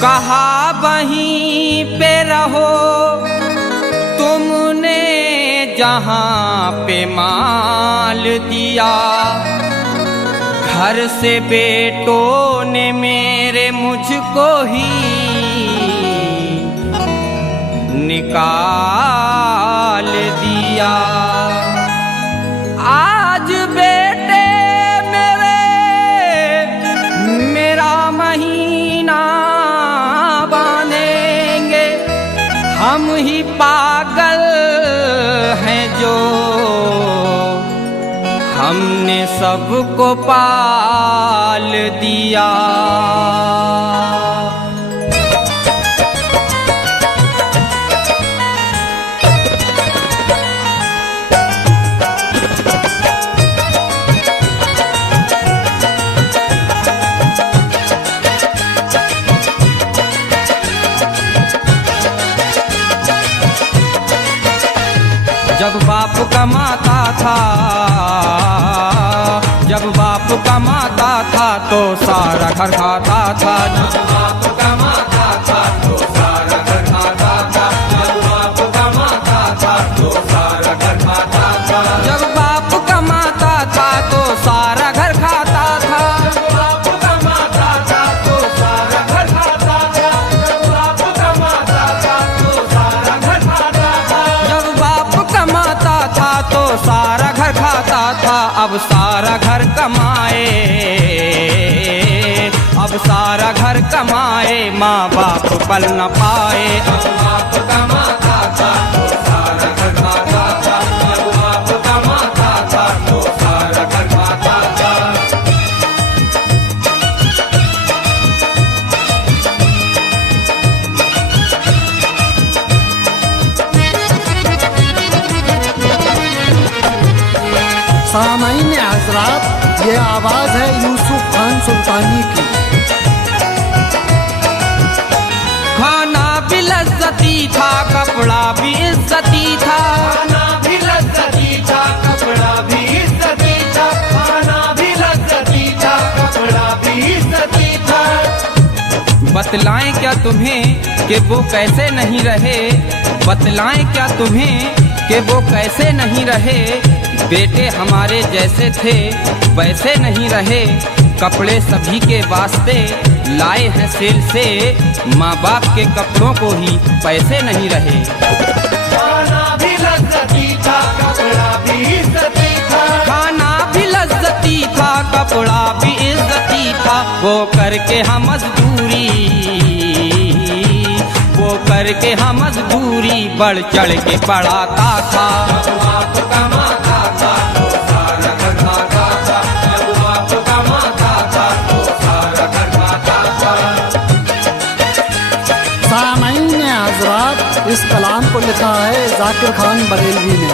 कहा वहीं पे रहो तुमने जहाँ पे माल दिया, घर से बेटों ने मेरे मुझको ही निकाल दिया। आज बेटे मेरे मेरा महीना बांधेंगे, हम ही पागल हैं जो हमने सबको पाल दिया। जब बाप कमाता था, जब बाप कमाता था तो सारा घर खाता था। जब बाप कमाता था तो सारा घर खाता था। जब बाप कमाता था तो सारा घर खाता था। जब बाप कमाता था तो सारा घर खाता था। जब बाप कमाता था तो सारा घर खाता था। जब बाप कमाता था तो सारा घर खाता था। जब बाप कमाता था तो सारा घर खाता था। अब सारा घर कमाए, अब सारा घर कमाए, माँ बाप पल न पाए। अब बाप कमाता था तो सारा घर खाता था। अब बाप कमाता था तो सारा घर खाता था। सामाईन हज़रात, ये आवाज़ है यूसुफ खान सुल्तानी की। खाना भी लज्जती था, कपड़ा भी इज्जती था। खाना भी लज्जती था, कपड़ा भी इज्जती था। खाना भी लज्जती था, कपड़ा भी इज्जती था। बतलाएं क्या तुम्हें कि वो कैसे नहीं रहे, बतलाएं क्या तुम्हें कि वो कैसे नहीं रहे। बेटे हमारे जैसे थे वैसे नहीं रहे, कपड़े सभी के वास्ते लाए हैं सेल से, माँ बाप के कपड़ों को ही पैसे नहीं रहे। खाना भी लज्जती था, कपड़ा भी इज्जती था। खाना भी लज्जती था, कपड़ा भी इज्जती था। वो करके हम मजदूरी, वो करके हम मजदूरी बढ़ चढ़ के पढ़ाता था। बाप कमाता था तो सारा घर खाता था। जब बाप कमाता था तो सारा घर खाता था। सामाईन हज़रात, इस कलाम को लिखा है जाकिर खान बरेलवी ने।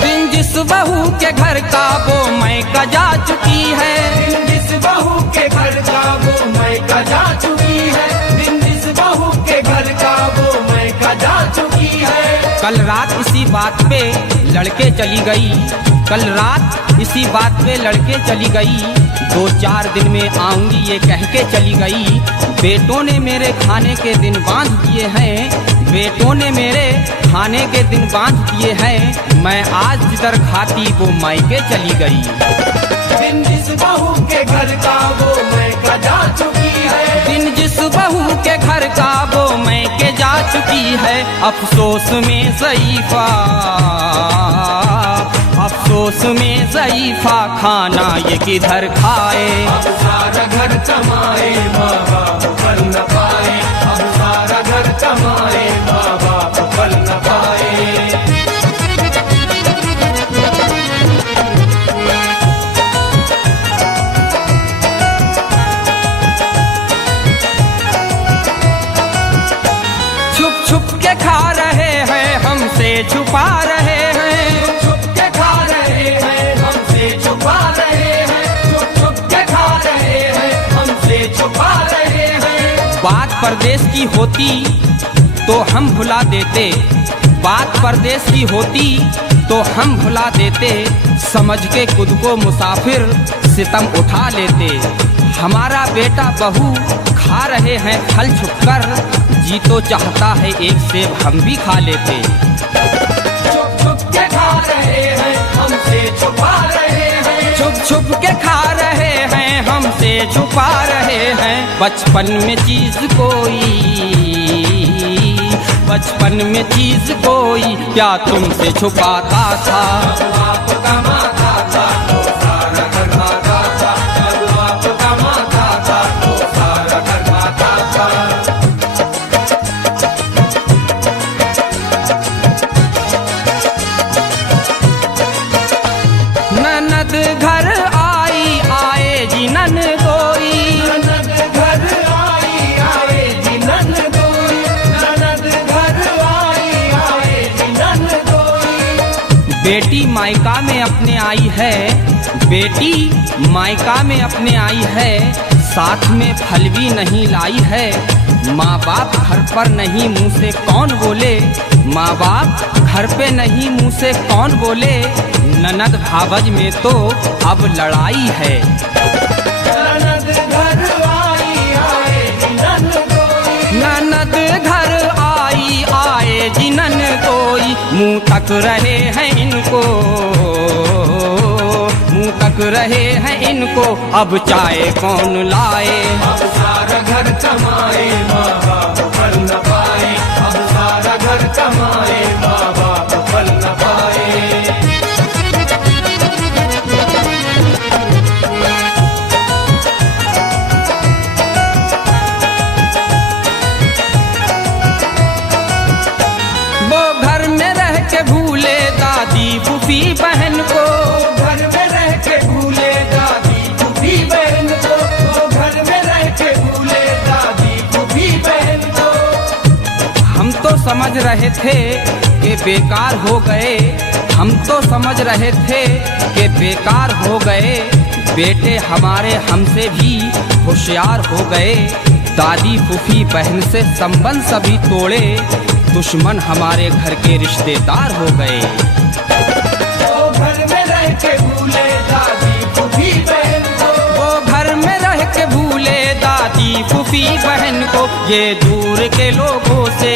दिन जिस बहू के घर का वो मैं का जा चुकी है। दिन जिस बहू के घर का वो मैं का जा चुकी है। दिन जिस बहू के घर का वो मैं का जा चुकी है। कल रात इसी बात पे लड़के चली गई, कल रात इसी बात पे लड़के चली गई। 2-4 दिन में आऊंगी ये कह के चली गई। बेटों ने मेरे खाने के दिन बांध दिए हैं, बेटों ने मेरे खाने के दिन बांध दिए हैं। मैं आज जिधर खाती वो मायके चली गई। दिन जिस बहू के घर का वो मैं का जा चुकी है। दिन जिस बहू के घर का वो मैं के जा चुकी है। अफसोस में ज़ईफ़ा, अफसोस में ज़ईफ़ा, खाना ये किधर खाए। अब सारा घर कमाए, माँ बाप पल न पाए। अब सारा घर कमाए, माँ बाप पल न पाए। छुप छुप के खा रहे हैं, हमसे छुपा रहे हैं। छुप छुप के खा रहे हैं, हमसे छुपा रहे हैं। छुप छुप के खा रहे हैं, हमसे छुपा रहे हैं। बात परदेश की होती तो हम भुला देते, बात परदेश की होती तो हम भुला देते। समझ के खुद को मुसाफिर सितम उठा लेते। हमारा बेटा बहू खा रहे हैं फल छुपकर, जी तो चाहता है एक सेब हम भी खा लेते। छुप छुप के खा रहे हैं हमसे छुपा रहे हैं, छुप छुप के खा रहे हैं हमसे छुपा रहे हैं। बचपन में चीज कोई क्या तुमसे छुपाता था। बाप कमाता था तो सारा घर खाता था, बाप कमाता था तो सारा घर खाता था। ननद घर आई आए जी ननदोई, ननद घर आई आए जी ननदोई, ननद घर आई आए जी ननदोई। बेटी मायका में अपने आई है, बेटी मायका में अपने आई है, साथ में फल भी नहीं लाई है। माँ बाप घर पर नहीं मुँह से कौन बोले, माँ बाप घर पे नहीं मुँह से कौन बोले। ननद भावज में तो अब लड़ाई है। ननद घर आई आए जी ननदोई, ननद घर आई आए जी ननदोई, मुँह तक रहे हैं इनको, मुँह तक रहे हैं इनको, अब चाय कौन लाए। अब सारा घर कमाए माँ बाप फल न पाए, अब सारा घर कमाए माँ बाप फल न पाए। वो घर में रह के भूले दादी फूफी बहन को, घर में रह के भूले दादी फूफी बहन को, वो घर में रह के भूले दादी फूफी बहन को। हम तो समझ रहे थे कि बेकार हो गए, हम तो समझ रहे थे कि बेकार हो गए। बेटे हमारे हमसे भी होशियार हो गए, दादी फूफी बहन से संबंध सभी तोड़े, दुश्मन हमारे घर के रिश्तेदार हो गए। वो घर में रह के भूले दादी फूफी बहन को, वो घर में रह के भूले दादी फूफी बहन को, ये दूर के लोगों से,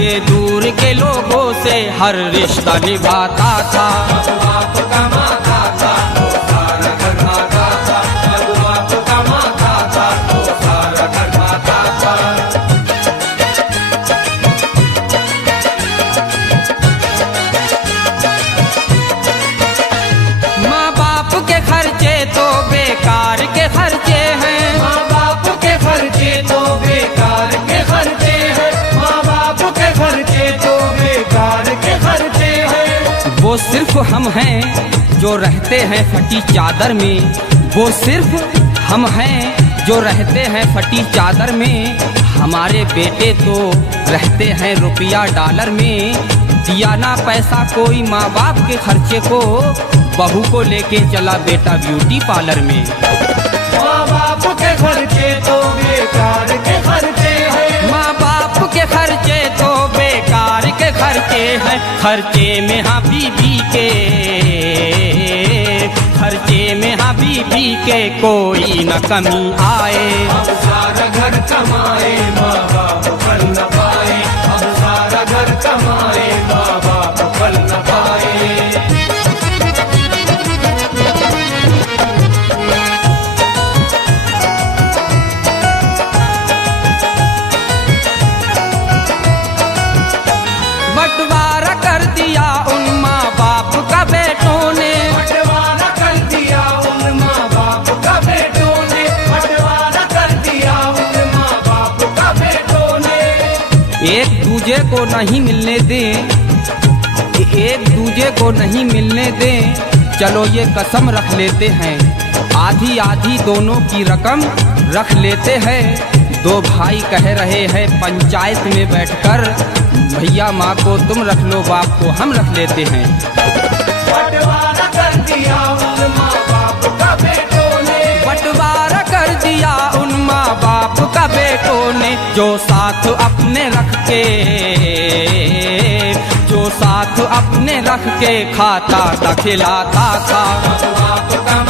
ये दूर के लोगों से हर रिश्ता निभाता था। बाप कमाता था तो सारा घर खाता था, बाप कमाता था तो सारा घर खाता था। माँ बाप के खर्चे तो बेकार के खर्चे हैं, माँ बाप के खर्चे तो बेकार के खर्चे हैं, माँ बाप के खर्चे तो बेकार के खर्चे हैं। वो सिर्फ हम हैं जो रहते हैं फटी चादर में, वो सिर्फ हम हैं जो रहते हैं फटी चादर में। हमारे बेटे तो रहते हैं रुपया डॉलर में, दिया ना पैसा कोई माँ बाप के खर्चे को, बहू को लेके चला बेटा ब्यूटी पार्लर में। माँ बाप के खर्चे तो बेकार के खर्चे हैं, माँ बाप के खर्चे तो बेकार के खर्चे हैं। खर्चे में हाँ बीबी के, खर्चे में हाँ बीबी के कोई न कमी आए। अब सारा घर कमाए माँ बाप फल न पाए, अब सारा घर कमाए माँ बाप फल न पाए। बंटवारा कर दिया उन माँ बाप का बेटों ने, बंटवारा कर दिया उन माँ बाप का बेटों ने, बंटवारा कर दिया उन माँ बाप का बेटों ने। एक दूजे को नहीं मिलने दें, एक दूजे को नहीं मिलने दें। चलो ये कसम रख लेते हैं, आधी आधी दोनों की रकम रख लेते हैं। दो भाई कह रहे हैं पंचायत में बैठकर, भैया माँ को तुम रख लो, बाप को हम रख लेते हैं। बंटवारा कर दिया उन माँ बाप का बेटों ने, बंटवारा कर दिया उन माँ बाप का बेटों ने, जो साथ अपने रख के, जो साथ अपने रख के खाता था खिलाता था। बाप का